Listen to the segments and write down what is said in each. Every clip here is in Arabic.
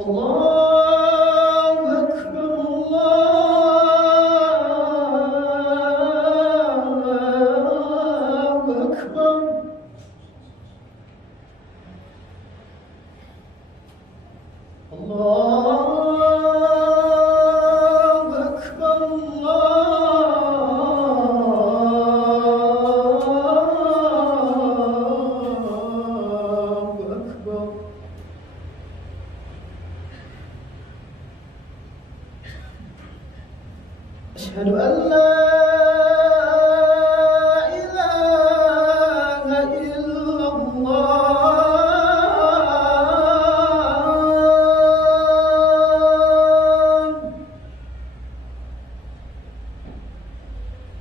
الله أكبر الله أكبر الله أكبر الله أكبر أشهد أن لا إله إلا الله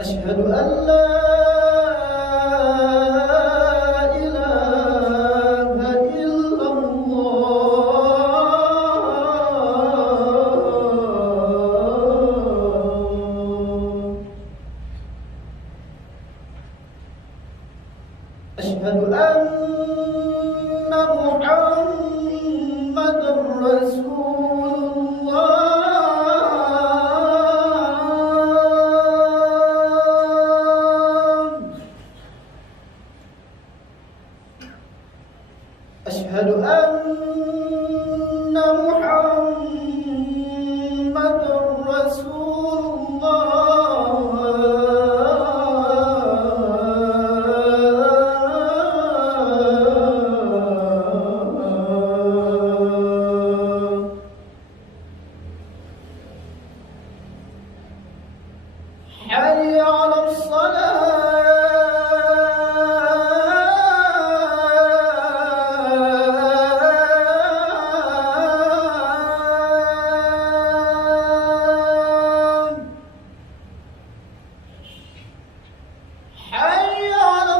أشهد أن لا إله إلا الله أشهد أن محمدًا رسول الله أشهد أن محمدًا رسول الله حي على الصلاة حي على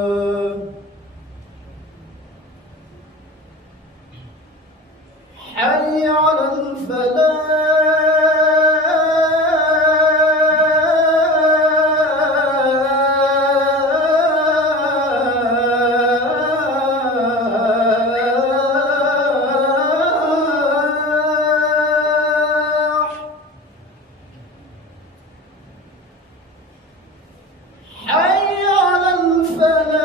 الصلاة حي على الفلاح حي على الفلاح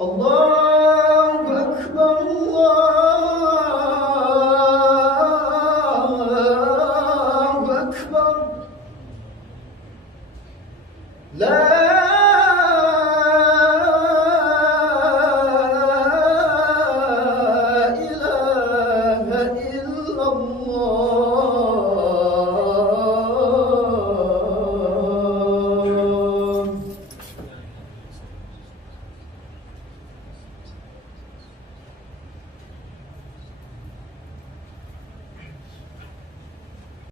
الله أكبر الله أكبر لا